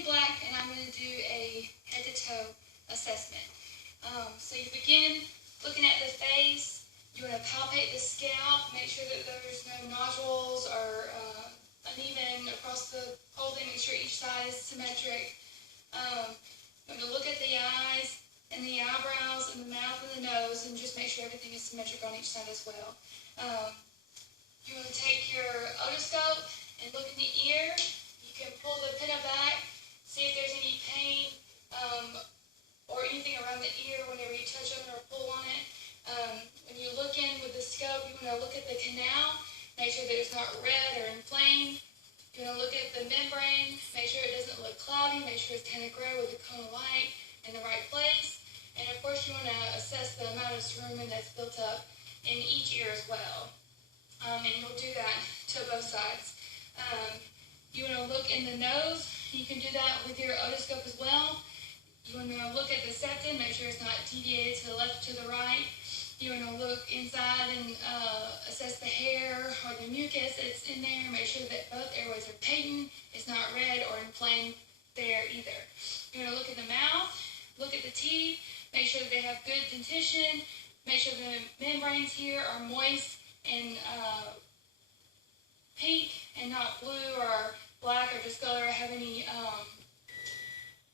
be black, and I'm going to do a head-to-toe assessment. So you begin looking at the face. You want to palpate the scalp, make sure that there's no nodules or uneven across the whole thing. Make sure each side is symmetric. You want to look at the eyes and the eyebrows and the mouth and the nose, and just make sure everything is symmetric on each side as well. You want to take your otoscope and look in the ear. You can pull the pinna back, see if there's any pain or anything around the ear whenever you touch on it or pull on it. When you look in with the scope, you want to look at the canal, make sure that it's not red or inflamed. You want to look at the membrane, make sure it doesn't look cloudy, make sure it's kind of gray with a cone of light in the right place. And of course, you want to assess the amount of cerumen that's built up in each ear as well. And you'll do that to both sides. You want to look in the nose. You can do that with your otoscope as well. You want to look at the septum, make sure it's not deviated to the left or to the right. You want to look inside and assess the hair or the mucus that's in there. Make sure that both airways are patent. It's not red or inflamed there either. You want to look at the mouth, look at the teeth, make sure that they have good dentition. Make sure the membranes here are moist and pink and not blue or black or discolored or have any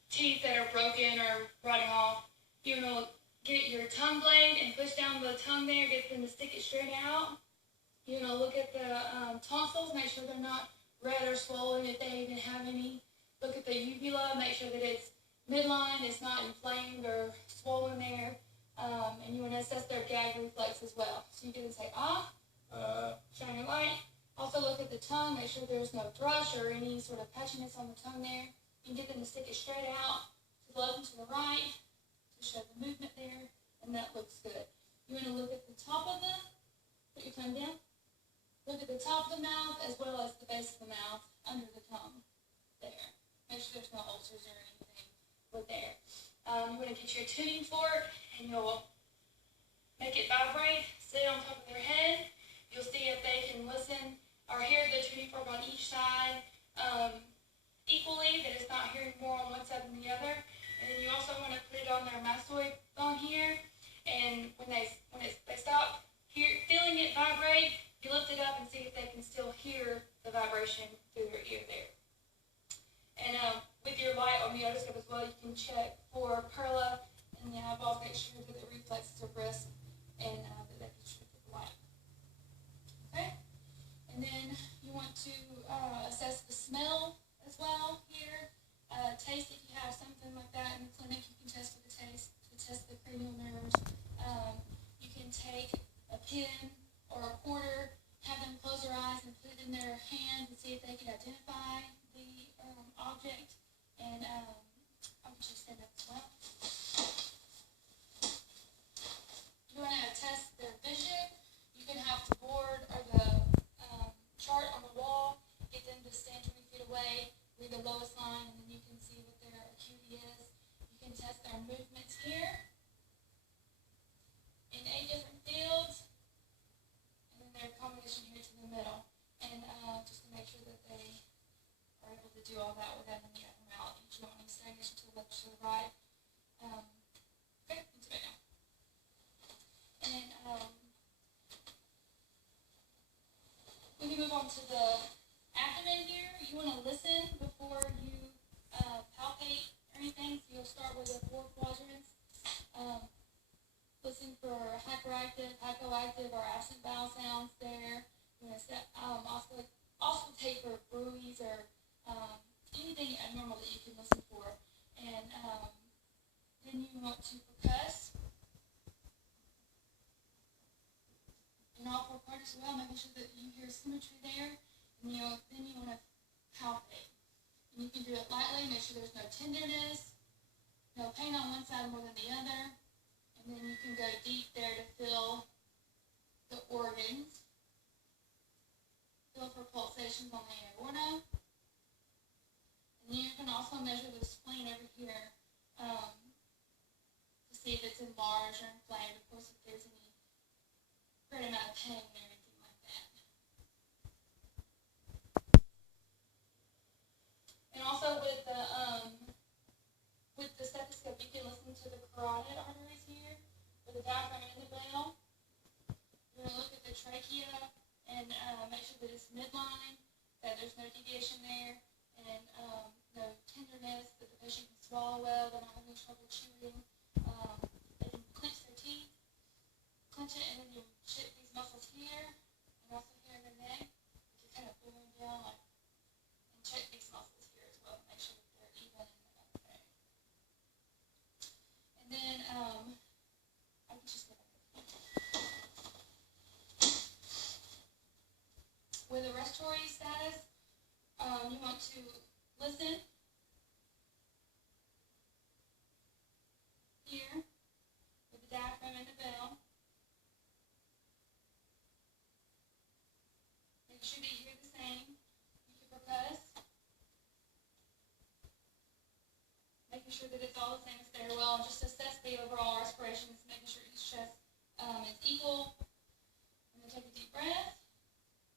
teeth that are broken or rotting off. You want to get your tongue blade and push down the tongue there, get them to stick it straight out. You want to look at the tonsils, make sure they're not red or swollen if they even have any. Look at the uvula, make sure that it's midline, it's not inflamed or swollen there. And you want to assess their gag reflex as well. So you can say, shine your light. Also look at the tongue, make sure there's no thrush or any sort of patchiness on the tongue there. You can get them to stick it straight out to the left and to the right to show the movement there, and that looks good. You want to look at the top of put your tongue down. Look at the top of the mouth as well as the base of the mouth under the tongue there. Make sure there's no ulcers or anything with there. You want to get your tuning fork and you'll make it vibrate, sit on top of their head. You'll see if they can listen or hear the tuning fork on each side equally, that it's not hearing more on one side than the other. And then you also want to put it on their mastoid bone here, and when they stop feeling it vibrate, you lift it up and see if they can still hear the vibration through their ear there. And with your light on the otoscope as well, you can check for perla in the eyeballs, make sure that the reflexes are brisk and that they can shoot the light. Okay? And then you want to assess the smell as well here. Taste, if you have something like that in the clinic, you can test for the taste to test the cranial nerves. You can take a pin or a quarter, have them close their eyes and put it in their hands and see if they can identify the object. And I'll get you to stand up as well. You want to test their vision. You can have the board or the chart on the wall, get them to stand 20 feet away, read the lowest line, and then you can see what their acuity is. You can test their movements here in 8 different fields, and then their combination here to the middle. And just to make sure that they are able to do all that without any abnormalities. You don't want any stagnation to the left or to the right. Okay, that's right now. And we can move on to the abdomen here. You want to listen before you palpate or anything. So you'll start with the 4 quadrants. Listen for hyperactive, hypoactive, or absent vowel sounds there. You want to also take for bruits or anything abnormal that you can listen for. And then you want to percuss. In all 4 parts as well, making sure that you hear symmetry there. And then you want to palpate. And you can do it lightly, make sure there's no tenderness, no pain on one side more than the other. And then you can go deep there to feel the organs. Feel for pulsations on the aorta. And then you can also measure the spleen over here to see if it's enlarged or inflamed. Of course, if there's any great amount of pain or anything like that. And also with the trachea and make sure that it's midline, that there's no deviation there, and no tenderness, that the patient can swallow well, they're not having trouble chewing. They can clench their teeth, clench it, and then you shift these muscles here, and also here in the neck. You kind of pull them down, like, and check these muscles here as well, make sure that they're even and okay. And then, I can just get with the respiratory status, you want to listen here with the diaphragm and the bell. Make sure that you hear the same. You can percuss. Making sure that it's all the same as stairwell, and just assess the overall respirations, making sure each chest is equal. And then take a deep breath.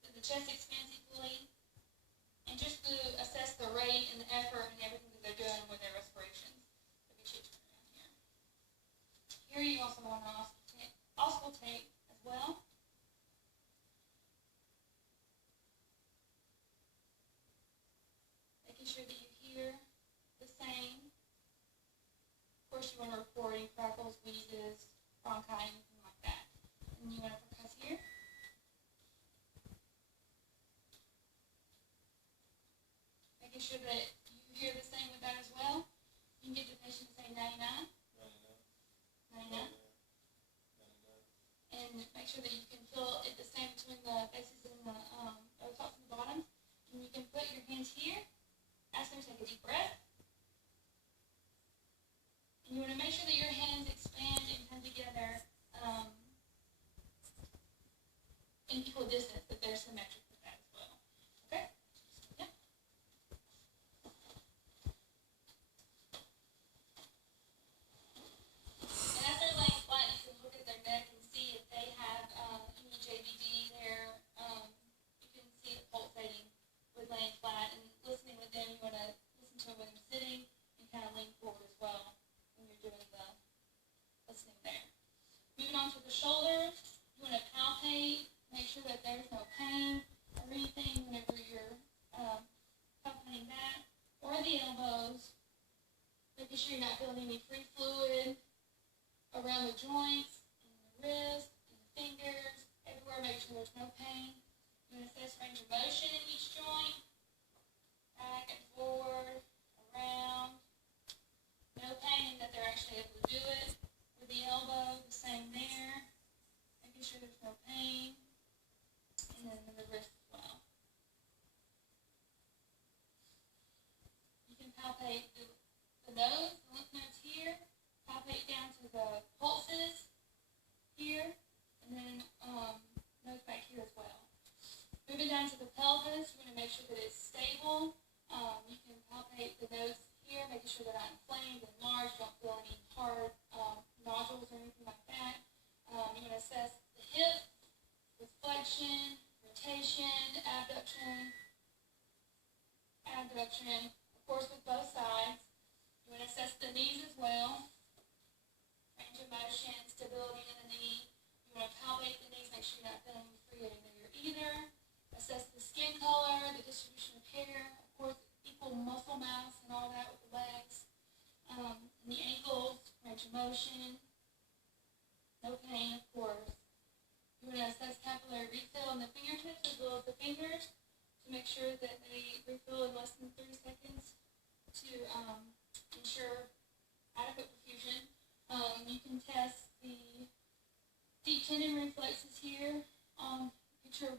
That the chest expands equally. And just to assess the rate and the effort and everything that they're doing with their respirations. Let me change it around here. Here you also want to auscultate as well. Making sure that you hear the same. Of course, you want to report any crackles, wheezes, bronchi, anything like that. And you want to percuss here. Making sure that you hear the same with that as well. You can get the patient to say 99. 99. And make sure that you can feel it the same between the faces and the tops and the bottoms. And you can put your hands here. Ask them to take a deep breath. And you want to make sure that your hands expand and come together in equal distance, that they're symmetric with that as well. Okay? Yeah. And as they're laying flat, you can look at their neck and see if they have any JVD there. You can see it pulsating with laying flat. And listening with them, you want to listen to it when they're sitting and kind of lean forward as well when you're doing the listening there. Moving on to the shoulders, you want to palpate, make sure that there's no pain or anything whenever you're palpating that. Or the elbows, making sure you're not feeling any free fluid around the joints, and the wrist, and the fingers, everywhere. Make sure there's no pain. You want to assess range of motion in each joint, back and forward, around. No pain, that they're actually able to do it. With the elbow, the same there. Making sure there's no pain. And then the wrist as well. You can palpate the nose, the lymph nodes here. Palpate down to the pulses here. And then nose back here as well. Moving down to the pelvis, you want to make sure that it's stable. You can palpate the nose here, making sure they're not inflamed and enlarged. Don't feel any hard nodules or anything like that. You want to assess the hip with flexion, rotation, abduction, of course with both sides. You want to assess the knees as well. Range of motion, stability in the knee. You want to palpate the knees, make sure you're not feeling free there either. Assess the skin color, the distribution of hair, of course equal muscle mass and all that with the legs. And the ankles, range of motion. No pain, of course. You want to assess capillary refill in the fingertips as well as the fingers to make sure that they refill in less than 30 seconds to ensure adequate perfusion. You can test the deep tendon reflexes here. Get your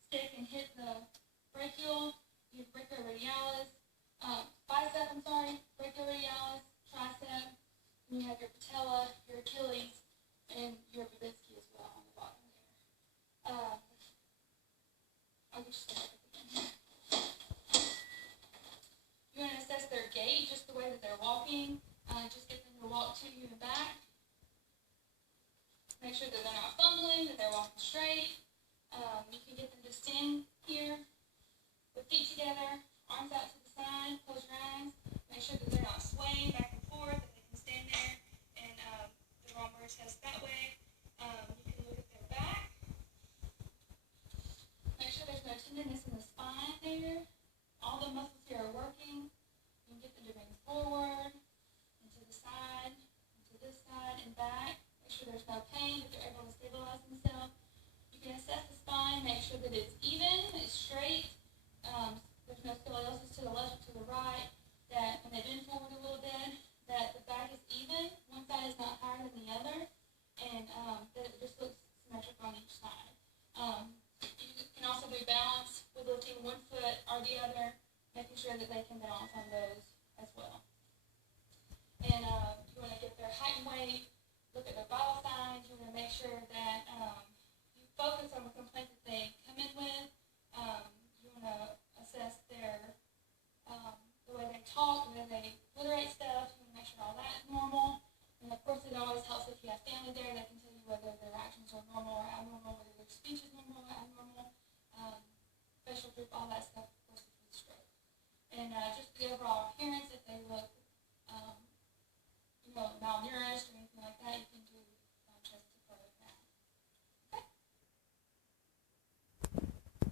stick and hit the brachial, you have brachioradialis, brachioradialis, tricep, and you have your patella, your Achilles, and your Babinski as well on the bottom there. I'll get you started again. You want to assess their gait, just the way that they're walking. Just get them to walk to you and back. Make sure that they're not fumbling, that they're walking straight. You can get them to stand here with feet together, arms out to the side, close your eyes. Make sure that they're not swaying back and forth, that they can stand there and the Rombauer test that way. You can look at their back. sure that it's even, it's straight, there's no scoliosis to the left or to the right, that when they bend forward a little bit, that the back is even, one side is not higher than the other, and that it just looks symmetric on each side. You can also do balance with lifting one foot or the other, making sure that they can balance on those as well. And you want to get their height and weight, look at their vital signs. You want to make sure that you focus on the complaints that they come in with. You want to assess their the way they talk, the way they obliterate stuff. You want to make sure all that's normal. And of course, it always helps if you have family there that can tell you whether their actions are normal or abnormal, whether their speech is normal or abnormal, facial droop, all that stuff, of course, with the stroke. And just the overall appearance, if they look